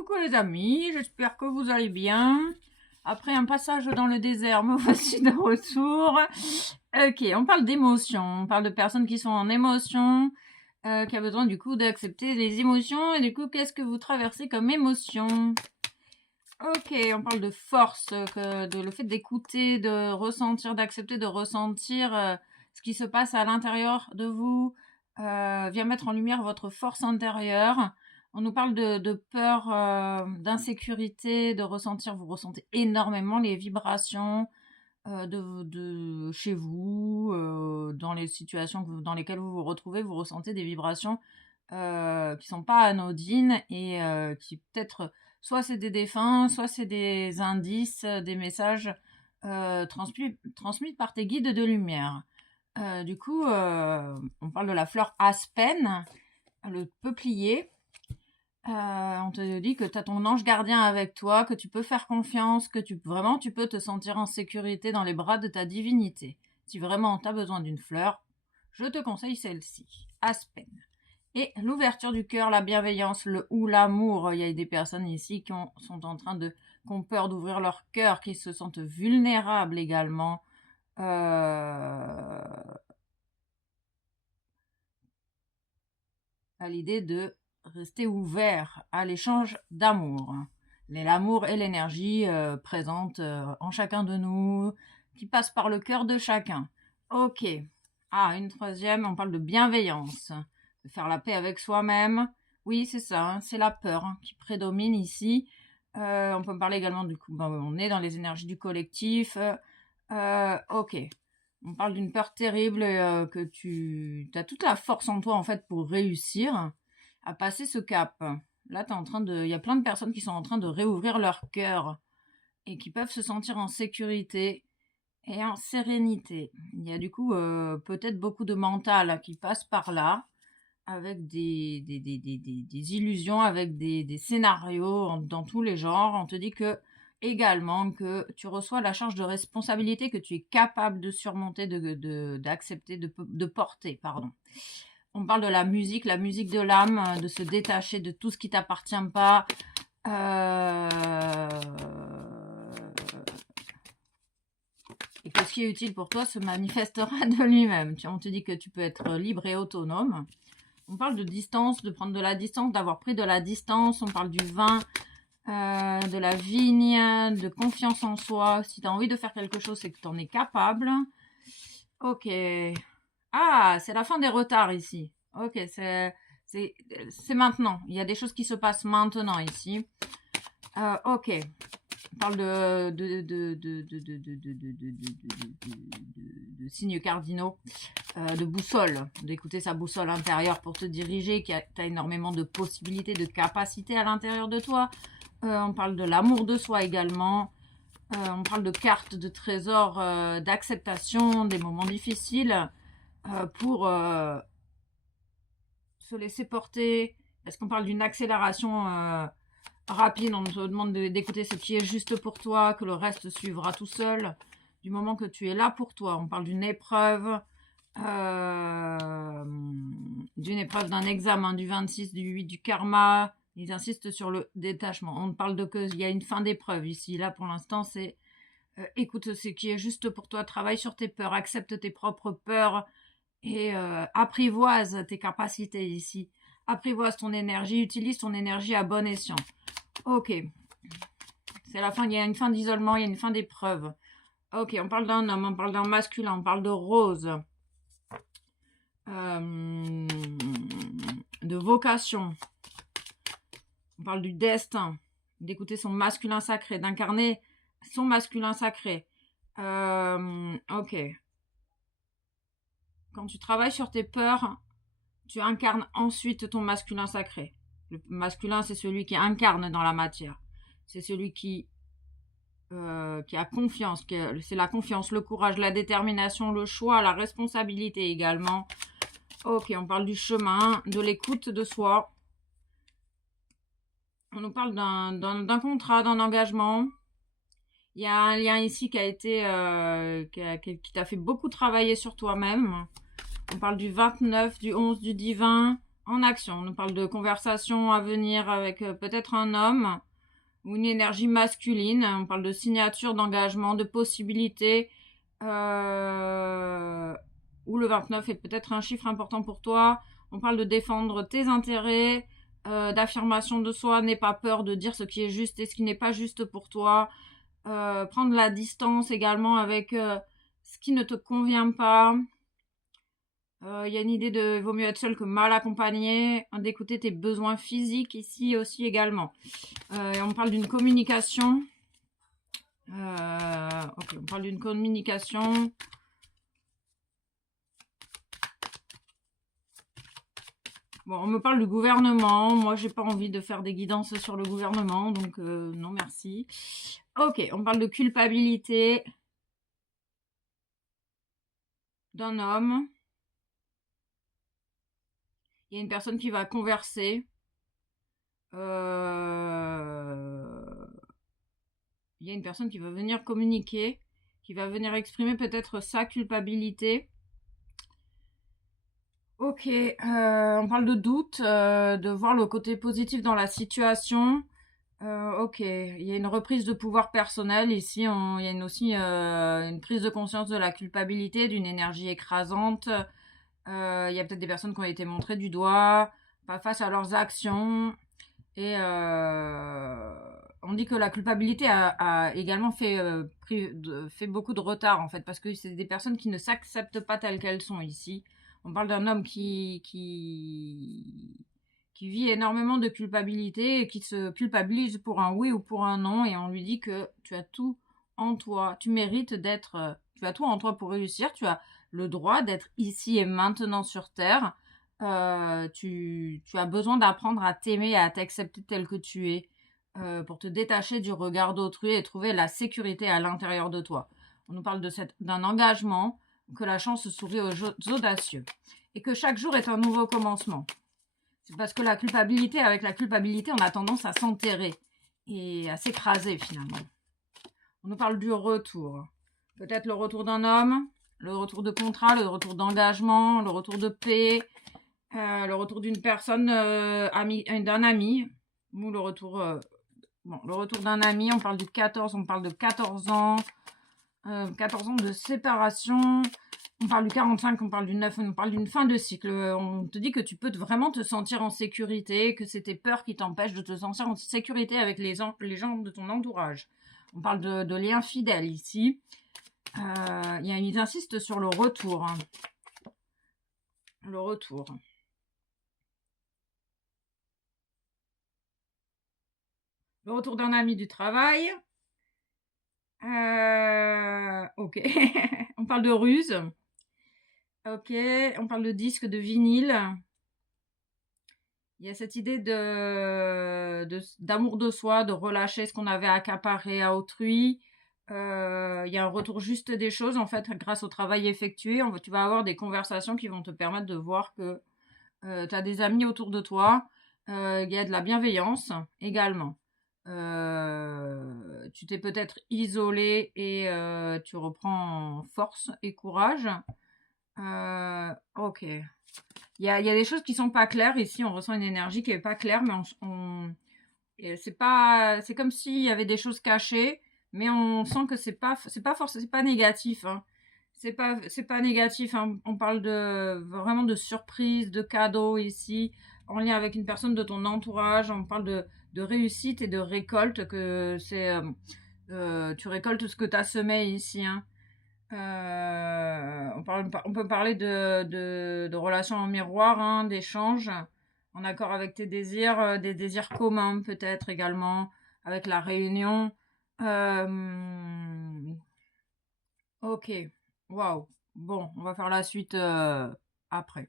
coucou les amis, j'espère que vous allez bien. Après un passage dans le désert, me voici de retour. Ok, on parle d'émotions, on parle de personnes qui sont en émotion, qui a besoin du coup d'accepter les émotions. Et du coup, qu'est-ce que vous traversez comme émotion? Ok, on parle de force, de le fait d'écouter, de ressentir, d'accepter de ressentir ce qui se passe à l'intérieur de vous, vient mettre en lumière votre force intérieure. On nous parle de peur, d'insécurité, de ressentir, vous ressentez énormément les vibrations de chez vous, dans les situations dans lesquelles vous vous retrouvez, vous ressentez des vibrations qui sont pas anodines et qui peut-être soit c'est des défunts, soit c'est des indices, des messages transmis par tes guides de lumière. Du coup, on parle de la fleur aspen, le peuplier. On te dit que tu as ton ange gardien avec toi, que tu peux faire confiance, que tu peux te sentir en sécurité dans les bras de ta divinité. Si vraiment tu as besoin d'une fleur, je te conseille celle-ci, aspen. Et l'ouverture du cœur, la bienveillance, ou l'amour. Il y a des personnes ici qui ont peur d'ouvrir leur cœur, qui se sentent vulnérables également. À l'idée de rester ouvert à l'échange d'amour. L'amour et l'énergie présentes en chacun de nous, qui passent par le cœur de chacun. Ok. Ah, une troisième, on parle de bienveillance. De faire la paix avec soi-même. Oui, c'est ça, hein, c'est la peur qui prédomine ici. On peut parler également du coup, on est dans les énergies du collectif. Ok. On parle d'une peur terrible que tu as toute la force en toi en fait pour réussir à passer ce cap. Là, il y a plein de personnes qui sont en train de réouvrir leur cœur et qui peuvent se sentir en sécurité et en sérénité. Il y a du coup peut-être beaucoup de mental qui passe par là avec des illusions, avec des scénarios dans tous les genres. On te dit également que tu reçois la charge de responsabilité que tu es capable de surmonter, d'accepter, de porter, pardon. On parle de la musique de l'âme, de se détacher de tout ce qui t'appartient pas. Et que ce qui est utile pour toi se manifestera de lui-même. On te dit que tu peux être libre et autonome. On parle de distance, de prendre de la distance, d'avoir pris de la distance. On parle du vin, de la vigne, de confiance en soi. Si tu as envie de faire quelque chose, c'est que tu en es capable. Ok. Ah, c'est la fin des retards ici. Ok, c'est maintenant. Il y a des choses qui se passent maintenant ici. Ok. On parle de signes cardinaux, de boussole, d'écouter sa boussole intérieure pour te diriger, tu as énormément de possibilités, de capacités à l'intérieur de toi. On parle de l'amour de soi également. On parle de cartes, de trésors, d'acceptation, des moments difficiles pour se laisser porter. Est-ce qu'on parle d'une accélération rapide? On te demande d'écouter ce qui est juste pour toi, que le reste suivra tout seul. Du moment que tu es là pour toi. On parle d'une épreuve, d'un examen, du 26, du 8, du karma. Ils insistent sur le détachement. On parle qu'il y a une fin d'épreuve ici. Là, pour l'instant, c'est écoute ce qui est juste pour toi. Travaille sur tes peurs, accepte tes propres peurs et apprivoise tes capacités ici. Apprivoise ton énergie, utilise ton énergie à bon escient. Ok. C'est la fin, il y a une fin d'isolement, il y a une fin d'épreuve. Ok, on parle d'un homme, on parle d'un masculin, on parle de rose. De vocation. On parle du destin. D'écouter son masculin sacré, d'incarner son masculin sacré. Ok. Quand tu travailles sur tes peurs, tu incarnes ensuite ton masculin sacré. Le masculin, c'est celui qui incarne dans la matière. C'est celui qui a confiance. C'est la confiance, le courage, la détermination, le choix, la responsabilité également. Ok, on parle du chemin, de l'écoute de soi. On nous parle d'un contrat, d'un engagement. Il y a un lien ici qui a été qui t'a fait beaucoup travailler sur toi-même. On parle du 29, du 11, du divin. en action. On nous parle de conversation à venir avec peut-être un homme ou une énergie masculine. On parle de signature, d'engagement, de possibilités. Ou le 29 est peut-être un chiffre important pour toi. On parle de défendre tes intérêts, d'affirmation de soi. N'aie pas peur de dire ce qui est juste et ce qui n'est pas juste pour toi. Prendre la distance également avec ce qui ne te convient pas. Il y a une idée de vaut mieux être seul que mal accompagné, d'écouter tes besoins physiques ici aussi également. Et on parle d'une communication. Ok, on parle d'une communication. Bon, on me parle du gouvernement. Moi, j'ai pas envie de faire des guidances sur le gouvernement, donc non merci. Ok, on parle de culpabilité d'un homme. Il y a une personne qui va converser. Il y a une personne qui va venir communiquer, qui va venir exprimer peut-être sa culpabilité. Ok, on parle de doute, de voir le côté positif dans la situation. Ok, il y a une reprise de pouvoir personnel ici. Il y a aussi une prise de conscience de la culpabilité, d'une énergie écrasante. Il y a peut-être des personnes qui ont été montrées du doigt, pas face à leurs actions. Et on dit que la culpabilité a également fait beaucoup de retard en fait, parce que c'est des personnes qui ne s'acceptent pas telles qu'elles sont ici. On parle d'un homme qui vit énormément de culpabilité et qui se culpabilise pour un oui ou pour un non, et on lui dit que tu as tout en toi, tu mérites d'être, tu as tout en toi pour réussir, tu as le droit d'être ici et maintenant sur Terre. Tu as besoin d'apprendre à t'aimer et à t'accepter tel que tu es, pour te détacher du regard d'autrui et trouver la sécurité à l'intérieur de toi. On nous parle d'un engagement, que la chance sourit aux audacieux et que chaque jour est un nouveau commencement. C'est parce que avec la culpabilité, on a tendance à s'enterrer et à s'écraser finalement. On nous parle du retour. Peut-être le retour d'un homme, le retour de contrat, le retour d'engagement, le retour de paix, le retour d'une personne, d'un ami, ou le retour d'un ami. On parle du 14, on parle de 14 ans, 14 ans de séparation. On parle du 45, on parle du 9, on parle d'une fin de cycle. On te dit que tu peux vraiment te sentir en sécurité, que c'est tes peurs qui t'empêchent de te sentir en sécurité avec les gens de ton entourage. On parle de liens fidèles ici. Ils insistent sur le retour. Hein. Le retour. Le retour d'un ami du travail. Ok. On parle de ruse. Ok. On parle de disque de vinyle. Il y a cette idée d'amour de soi, de relâcher ce qu'on avait accaparé à autrui. Il y a un retour juste des choses, en fait, grâce au travail effectué. Tu vas avoir des conversations qui vont te permettre de voir que tu as des amis autour de toi. Il y a de la bienveillance également. Tu t'es peut-être isolé et tu reprends force et courage. Ok. Il y a des choses qui sont pas claires ici. On ressent une énergie qui est pas claire, mais c'est comme s'il y avait des choses cachées, mais on sent que c'est pas forcément, c'est pas négatif. Hein. C'est pas négatif. Hein. On parle vraiment de surprise, de cadeaux ici, en lien avec une personne de ton entourage. On parle de réussite et de récolte, tu récoltes ce que tu as semé ici. Hein. On peut parler de relations en miroir, hein, d'échanges en accord avec tes désirs, des désirs communs peut-être également, avec la réunion. Ok, waouh. Bon, on va faire la suite après.